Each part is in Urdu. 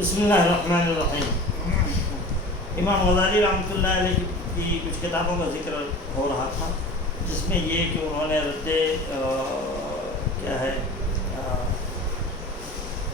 بسم اللہ الرحمن الرحیم۔ امام غزالی رحمۃ اللہ علیہ کی کچھ کتابوں کا ذکر ہو رہا تھا، جس میں یہ کہ انہوں نے رد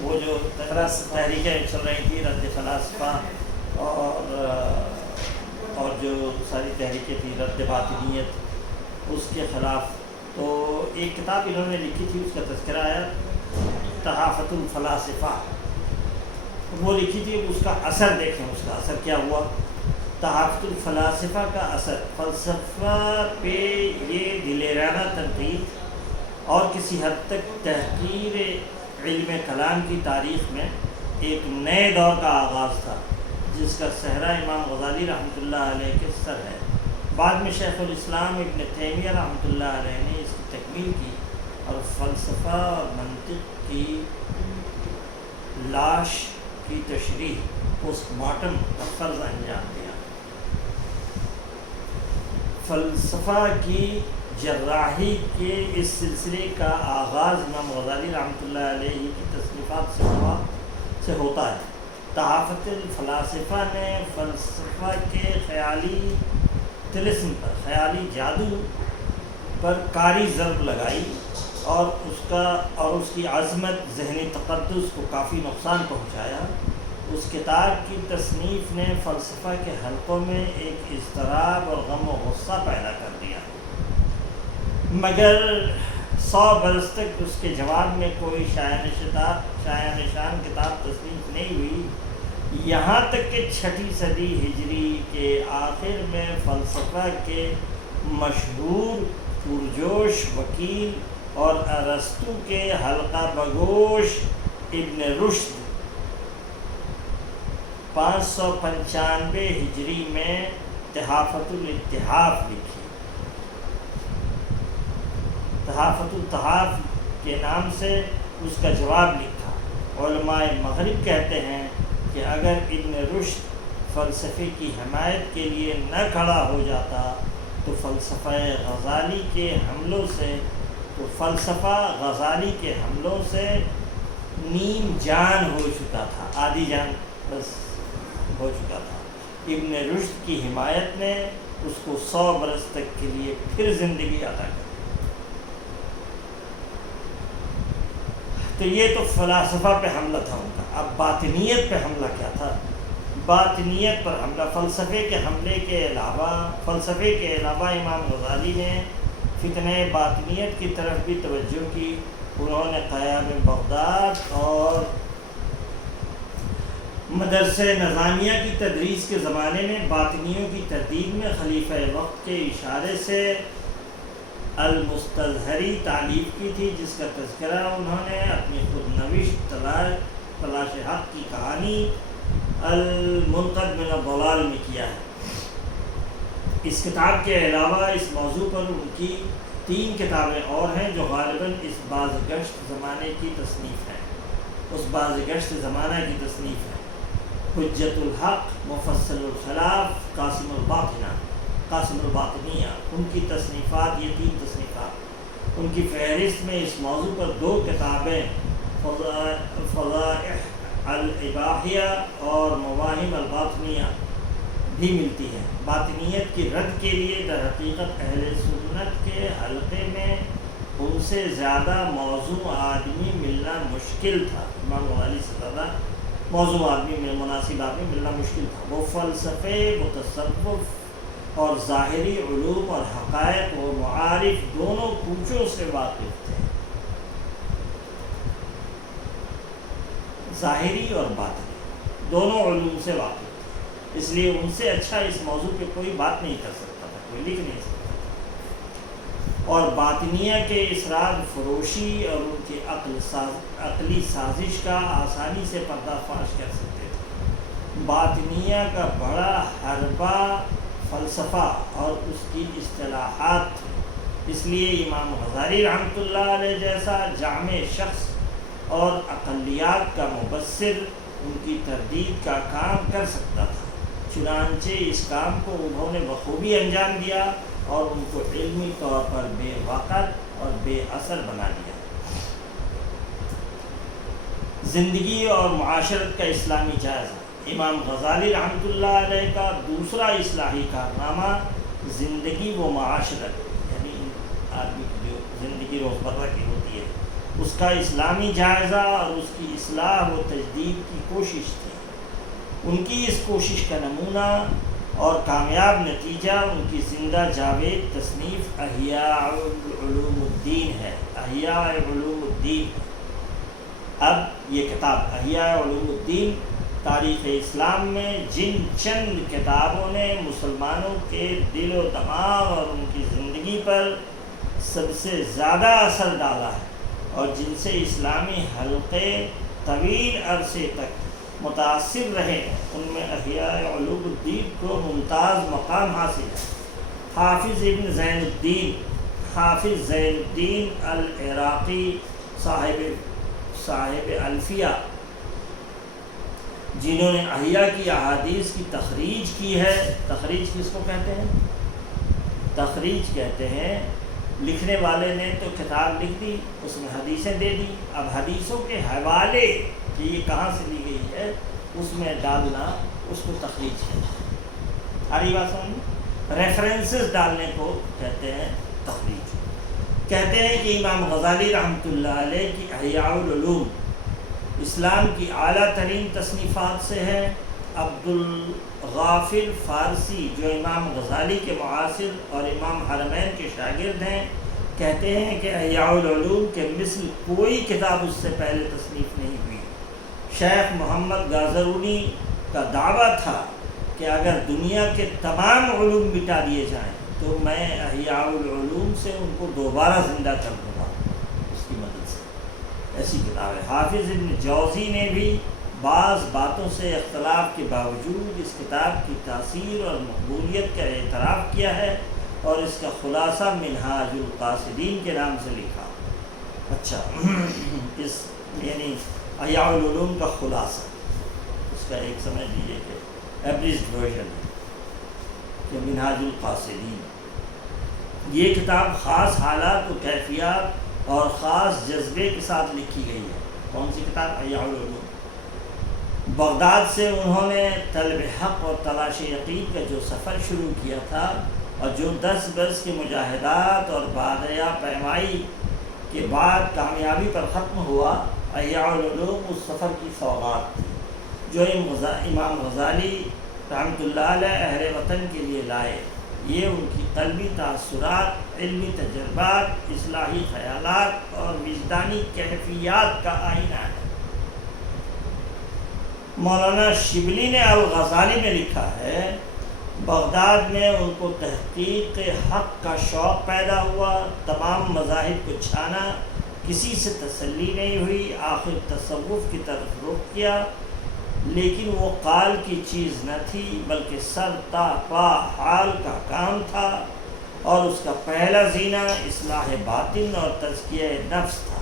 وہ جو تحریکیں چل رہی تھی، رد فلاسفہ اور جو ساری تحریکیں تھیں، رد باطنیت، اس کے خلاف تو ایک کتاب انہوں نے لکھی تھی، اس کا تذکرہ ہے تحافت الفلاسفہ، وہ لکھی تھی۔ اس کا اثر دیکھیں، اس کا اثر کیا ہوا۔ تحافت الفلاسفہ کا اثر، فلسفہ پہ یہ دلیرانہ تنقید اور کسی حد تک تحقیر علم کلام کی تاریخ میں ایک نئے دور کا آغاز تھا، جس کا صحرا امام غزالی رحمۃ اللہ علیہ کے سر ہے۔ بعد میں شیخ الاسلام ابن تیمیہ رحمۃ اللہ علیہ نے اس کی تکمیل کی اور فلسفہ اور منطق کی لاش کی تشریح، پوسٹ مارٹم کا فرض انجام دیا۔ فلسفہ کی جراحی کے اس سلسلے کا آغاز امام غزالی رحمۃ اللہ علیہ کی تصنیفات سے ہوتا ہے۔ تحافت الفلاسفہ نے فلسفہ کے خیالی طلسم پر، خیالی جادو پر کاری ضرب لگائی اور اس کی عظمت، ذہنی تقدس کو کافی نقصان پہنچایا۔ اس کتاب کی تصنیف نے فلسفہ کے حلقوں میں ایک اضطراب اور غم و غصہ پیدا کر دیا، مگر 100 برس تک اس کے جواب میں کوئی شایع نشان کتاب تصنیف نہیں ہوئی، یہاں تک کہ 6 صدی ہجری کے آخر میں فلسفہ کے مشہور پرجوش وکیل اور ارسطو کے حلقہ بگوش ابن رشد 595 ہجری میں تحافت الاتحاف لکھی۔ تحافت التحاف کے نام سے اس کا جواب لکھا۔ علماء مغرب کہتے ہیں کہ اگر ابن رشد فلسفے کی حمایت کے لیے نہ کھڑا ہو جاتا تو فلسفہ غزالی کے حملوں سے نیم جان ہو چکا تھا، آدھی جان بس ہو چکا تھا۔ ابن رشد کی حمایت نے اس کو 100 برس تک کے لیے پھر زندگی عطا کی۔ تو یہ تو فلاسفہ پہ حملہ تھا ان کا۔ اب باطنیت پہ حملہ کیا تھا؟ باطنیت پر حملہ، فلسفے کے علاوہ امام غزالی نے فتنہ باطنیت کی طرف بھی توجہ کی۔ انہوں نے قیام بغداد اور مدرسہ نظامیہ کی تدریس کے زمانے میں باطنیوں کی تردید میں خلیفہ وقت کے اشارے سے المستظہری تالیف کی تھی، جس کا تذکرہ انہوں نے اپنی خود نوشت تلاش حق کی کہانی المنقذ من الضلال میں کیا ہے۔ اس کتاب کے علاوہ اس موضوع پر ان کی 3 کتابیں اور ہیں جو غالباً اس بازگشت زمانے کی تصنیف ہیں۔ حجت الحق، مفصل الخلاف، قاسم الباطنیہ، ان کی تصنیفات، یہ 3 تصنیفات۔ ان کی فہرست میں اس موضوع پر 2 کتابیں فضائح الاباحیہ اور مواہم الباطنیہ بھی ملتی ہیں۔ باطنیت کی رد کے لیے در حقیقت اہل سنت کے حلقے میں ان سے زیادہ موزوں آدمی ملنا مشکل تھا۔ امام غزالی سے زیادہ موزوں آدمی مناسب آدمی ملنا مشکل تھا۔ وہ فلسفے، متصوف اور ظاہری علوم اور حقائق و معارف دونوں کوچوں سے واقف تھے، ظاہری اور باطنی دونوں علوم سے واقف تھے، اس لیے ان سے اچھا اس موضوع پہ کوئی بات نہیں کر سکتا تھا، کوئی لکھ نہیں سکتا تھا، اور باطنیہ کے اسرار فروشی اور ان کی عقلی سازش کا آسانی سے پردہ فاش کر سکتے تھے۔ باطنیہ کا بڑا حربہ فلسفہ اور اس کی اصطلاحات تھی، اس لیے امام غزالی رحمۃ اللہ علیہ جیسا جامع شخص اور اقلیات کا مبصر ان کی تردید کا کام کر سکتا تھا۔ چنانچہ اس کام کو انہوں نے بخوبی انجام دیا اور ان کو علمی طور پر بے وقت اور بے اثر بنا دیا۔ زندگی اور معاشرت کا اسلامی جائزہ۔ امام غزالی رحمۃ اللہ علیہ کا دوسرا اصلاحی کارنامہ زندگی و معاشرت، یعنی آدمی کی جو زندگی روزمرہ کی ہوتی ہے اس کا اسلامی جائزہ اور اس کی اصلاح و تجدید کی کوشش تھی۔ ان کی اس کوشش کا نمونہ اور کامیاب نتیجہ ان کی زندہ جاوید تصنیف احیاء علوم الدین ہے۔ احیاء علوم الدین، اب یہ کتاب احیاء علوم الدین تاریخ اسلام میں جن چند کتابوں نے مسلمانوں کے دل و دماغ اور ان کی زندگی پر سب سے زیادہ اثر ڈالا ہے اور جن سے اسلامی حلقے طویل عرصے تک متاثر رہے، ان میں احیاء علوم الدین کو ممتاز مقام حاصل ہے۔ حافظ ابن زین الدین، حافظ زین الدین العراقی صاحب الفیہ، جنہوں نے احیاء کی احادیث کی تخریج کی ہے۔ تخریج کس کو کہتے ہیں؟ تخریج کہتے ہیں لکھنے والے نے تو کتاب لکھ دی، اس میں حدیثیں دے دی، اب حدیثوں کے حوالے کہ یہ کہاں سے لی گئی ہے اس میں ڈالنا، اس کو تخریج کہتے ہیں۔ ساری بات سمجھ؟ ریفرنسز ڈالنے کو کہتے ہیں تخریج۔ کہتے ہیں کہ امام غزالی رحمۃ اللہ علیہ کی احیاء العلوم اسلام کی اعلیٰ ترین تصنیفات سے ہے۔ عبد الغافر فارسی، جو امام غزالی کے معاصر اور امام حرمین کے شاگرد ہیں، کہتے ہیں کہ احیاء العلوم کے مثل کوئی کتاب اس سے پہلے تصنیف نہیں ہوئی۔ شیخ محمد گازرونی کا دعویٰ تھا کہ اگر دنیا کے تمام علوم مٹا دیے جائیں تو میں احیاء العلوم سے ان کو دوبارہ زندہ کر دوں گا اس کی مدد سے۔ ایسی کتاب ہے۔ حافظ ابن جوزی نے بھی بعض باتوں سے اختلاف کے باوجود اس کتاب کی تاثیر اور مقبولیت کا اعتراف کیا ہے اور اس کا خلاصہ منہاج القاصدین کے نام سے لکھا۔ اچھا، اس یعنی احیاء العلوم کا خلاصہ، اس کا ایک سمجھ لیجیے کہ ایبریجڈ ورژن ہے کہ منہاج القاصدین۔ یہ کتاب خاص حالات و کیفیات اور خاص جذبے کے ساتھ لکھی گئی ہے۔ کون سی کتاب؟ احیاء العلوم۔ بغداد سے انہوں نے طلب حق اور تلاش یقین کا جو سفر شروع کیا تھا اور جو 10 برس کے مجاہدات اور بادیا پیمائی کے بعد کامیابی پر ختم ہوا، احیاء العلوم اس سفر کی سوغات تھی جو امام غزالی رحمۃ اللہ علیہ اہل وطن کے لیے لائے۔ یہ ان کی قلبی تاثرات، علمی تجربات، اصلاحی خیالات اور وجدانی کیفیات کا آئینہ ہے۔ مولانا شبلی نے الغزالی میں لکھا ہے، بغداد میں ان کو تحقیق حق کا شوق پیدا ہوا، تمام مذاہب کو چھانا، کسی سے تسلی نہیں ہوئی، آخر تصوف کی طرف رخ کیا، لیکن وہ قال کی چیز نہ تھی بلکہ سر تا پا حال کا کام تھا، اور اس کا پہلا زینہ اصلاح باطن اور تزکیہ نفس تھا۔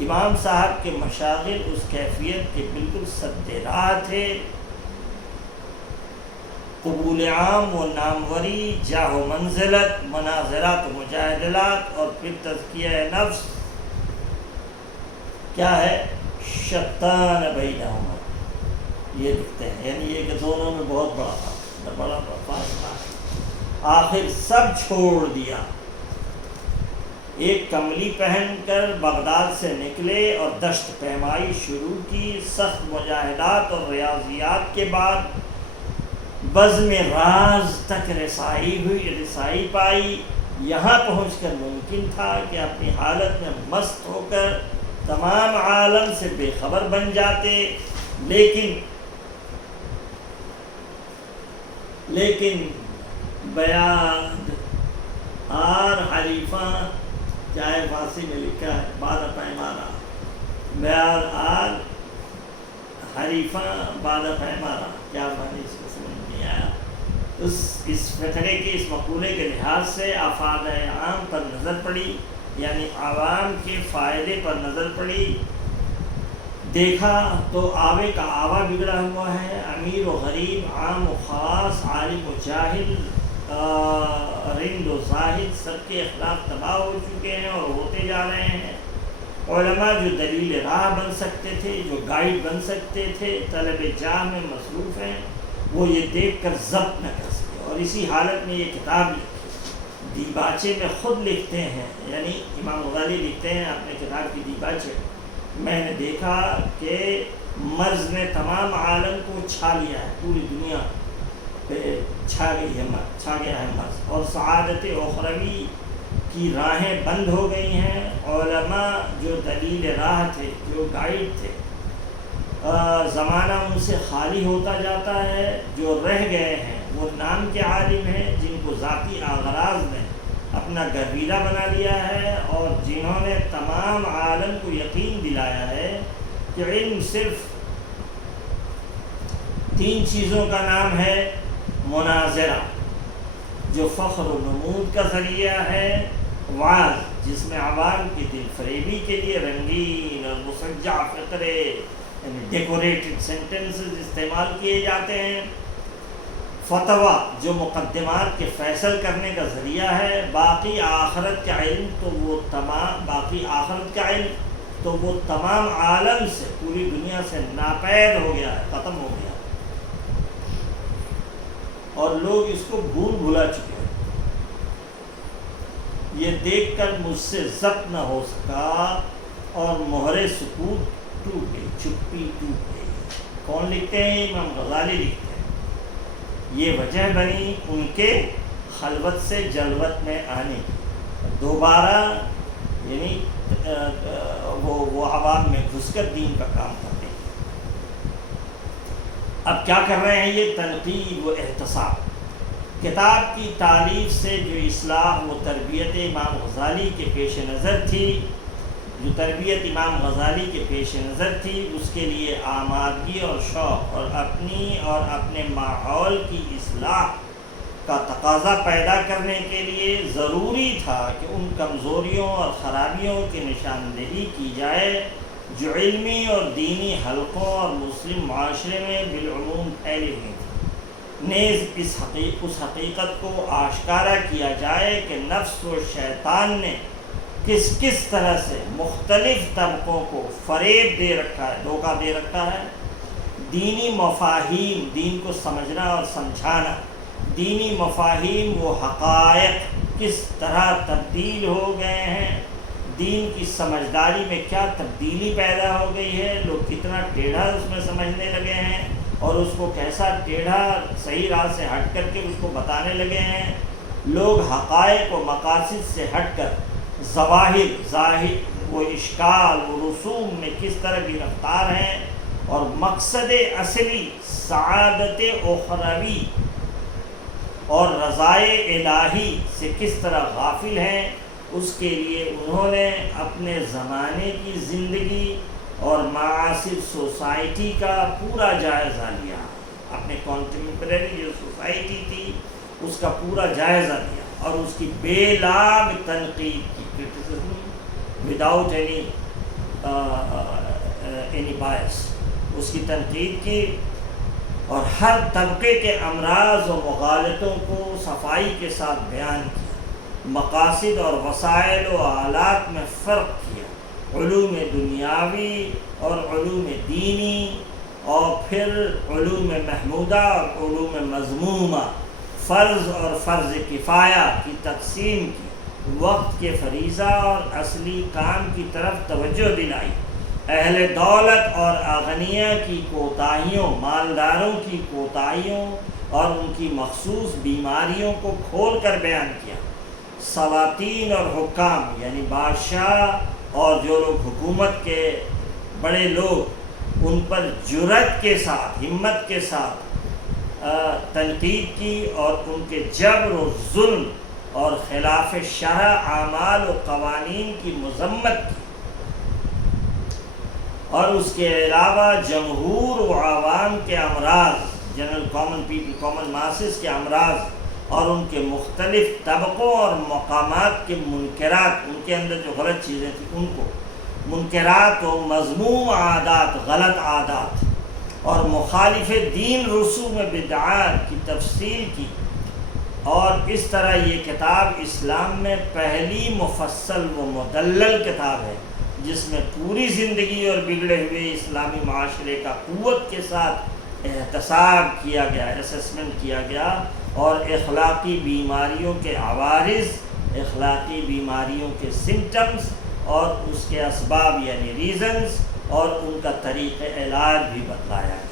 امام صاحب کے مشاغل اس کیفیت کے بالکل سد راہ تھے۔ قبول عام و ناموری، جاہ و منزلت، مناظرات و مجادلات، اور پھر تزکیہ نفس کیا ہے؟ شتان بینہما، یہ لکھتے ہیں، یعنی یہ کہ دونوں میں بہت بڑا فاصلہ ہے۔ آخر سب چھوڑ دیا، ایک کملی پہن کر بغداد سے نکلے اور دشت پیمائی شروع کی۔ سخت مجاہدات اور ریاضیات کے بعد بزم راز تک رسائی پائی۔ یہاں پہنچ کر ممکن تھا کہ اپنی حالت میں مست ہو کر تمام عالم سے بے خبر بن جاتے، لیکن بیاد آر حریفاں، چاہے فارسی میں لکھا ہے بعد پیمانہ، بیاد آر حریفاں بعد پیمانہ، کیا معنی اس کو سمجھ نہیں آیا۔ اس فقرے کے، اس مقولے کے لحاظ سے آفاد عام پر نظر پڑی، یعنی عوام کے فائدے پر نظر پڑی۔ دیکھا تو آوے کا آوا بگڑا ہوا ہے، امیر و غریب، عام و خاص، عالم و جاہل، رند و زاہد، سب کے اخلاق تباہ ہو چکے ہیں اور ہوتے جا رہے ہیں۔ علماء جو دلیل راہ بن سکتے تھے، جو گائیڈ بن سکتے تھے، طلب جاہ میں مصروف ہیں، وہ یہ دیکھ کر ضبط نہ کر سکے، اور اسی حالت میں یہ کتاب لکھی۔ دیباچے میں خود لکھتے ہیں، یعنی امام غزالی لکھتے ہیں اپنے کتاب کی دیباچے، میں نے دیکھا کہ مرض نے تمام عالم کو چھا لیا ہے، پوری دنیا پہ چھا گیا ہے مرض، اور سعادت اخروی کی راہیں بند ہو گئی ہیں۔ علماء جو دلیل راہ تھے، جو گائیڈ تھے، زمانہ ان سے خالی ہوتا جاتا ہے۔ جو رہ گئے ہیں وہ نام کے عالم ہیں، جن کو ذاتی اغراض نے اپنا گرویدہ بنا لیا ہے، اور جنہوں نے تمام عالم کو یقین دلایا ہے کہ علم صرف 3 چیزوں کا نام ہے: مناظرہ جو فخر و نمود کا ذریعہ ہے، وعظ جس میں عوام کی دل فریبی کے لیے رنگین اور مسجع فقرے یعنی ڈیکوریٹڈ سینٹنسز استعمال کیے جاتے ہیں، فتویٰ جو مقدمات کے فیصل کرنے کا ذریعہ ہے، باقی آخرت کا علم تو وہ تمام عالم سے، پوری دنیا سے ناپید ہو گیا ہے، ختم ہو گیا، اور لوگ اس کو بھلا چکے ہیں۔ یہ دیکھ کر مجھ سے ضبط نہ ہو سکا، اور مہر سکوت ٹوٹ گئی، چپی ٹوٹ گئی۔ کون لکھتے ہیں؟ امام غزالی لکھتے ہیں۔ یہ وجہ بنی ان کے خلوت سے جلوت میں آنے کی، دوبارہ یعنی وہ عوام میں گھس کر دین کا کام کرتے ہیں۔ اب کیا کر رہے ہیں یہ؟ تنقید و احتساب۔ کتاب کی تالیف سے جو اصلاح و تربیت امام غزالی کے پیش نظر تھی، اس کے لیے آمادگی اور شوق اور اپنی اور اپنے ماحول کی اصلاح کا تقاضا پیدا کرنے کے لیے ضروری تھا کہ ان کمزوریوں اور خرابیوں کی نشاندہی کی جائے جو علمی اور دینی حلقوں اور مسلم معاشرے میں بالعموم پھیلی ہوئی تھی۔ نیز اس حقیقت کو آشکارا کیا جائے کہ نفس و شیطان نے کس طرح سے مختلف طبقوں کو فریب دے رکھا ہے، دھوکہ دے رکھا ہے۔ دینی مفاہیم، دین کو سمجھنا اور سمجھانا، دینی مفاہیم و حقائق کس طرح تبدیل ہو گئے ہیں، دین کی سمجھداری میں کیا تبدیلی پیدا ہو گئی ہے، لوگ کتنا ٹیڑھا اس میں سمجھنے لگے ہیں، اور اس کو کیسا ٹیڑھا صحیح راہ سے ہٹ کر کے اس کو بتانے لگے ہیں۔ لوگ حقائق و مقاصد سے ہٹ کر ظاہر و اشکال و رسوم میں کس طرح گرفتار ہیں، اور مقصد اصلی سعادت اخروی اور رضائے الہی سے کس طرح غافل ہیں، اس کے لیے انہوں نے اپنے زمانے کی زندگی اور معاصر سوسائٹی کا پورا جائزہ لیا، اپنے کانٹمپریری جو سوسائٹی تھی اس کا پورا جائزہ لیا، اور اس کی بے لاگ تنقید کی، وداؤٹ اینی بائس، اس کی تنقید کی، اور ہر طبقے کے امراض و مغالطوں کو صفائی کے ساتھ بیان کیا، مقاصد اور وسائل و آلات میں فرق کیا، علوم دنیاوی اور علوم دینی، اور پھر علوم محمودہ اور علوم مذمومہ، فرض اور فرض کفایہ کی تقسیم کی، وقت کے فریضہ اور اصلی کام کی طرف توجہ دلائی، اہل دولت اور اغنیاء کی کوتاہیوں، مالداروں کی کوتاہیوں اور ان کی مخصوص بیماریوں کو کھول کر بیان کیا، سلاطین اور حکام یعنی بادشاہ اور جو لوگ حکومت کے بڑے لوگ، ان پر جرأت کے ساتھ، ہمت کے ساتھ تنقید کی، اور ان کے جبر و ظلم اور خلاف شرع اعمال و قوانین کی مذمت کی، اور اس کے علاوہ جمہور و عوام کے امراض، general common people, common masses کے امراض، اور ان کے مختلف طبقوں اور مقامات کے منکرات، ان کے اندر جو غلط چیزیں تھیں ان کو، منکرات و مذموم عادات، غلط عادات اور مخالف دین رسوم بدعات کی تفصیل کی، اور اس طرح یہ کتاب اسلام میں پہلی مفصل و مدلل کتاب ہے جس میں پوری زندگی اور بگڑے ہوئے اسلامی معاشرے کا قوت کے ساتھ احتساب کیا گیا، اسسمنٹ کیا گیا، اور اخلاقی بیماریوں کے عوارض، اخلاقی بیماریوں کے سمٹمز اور اس کے اسباب یعنی ریزنز اور ان کا طریق علاج بھی بتلایا گیا۔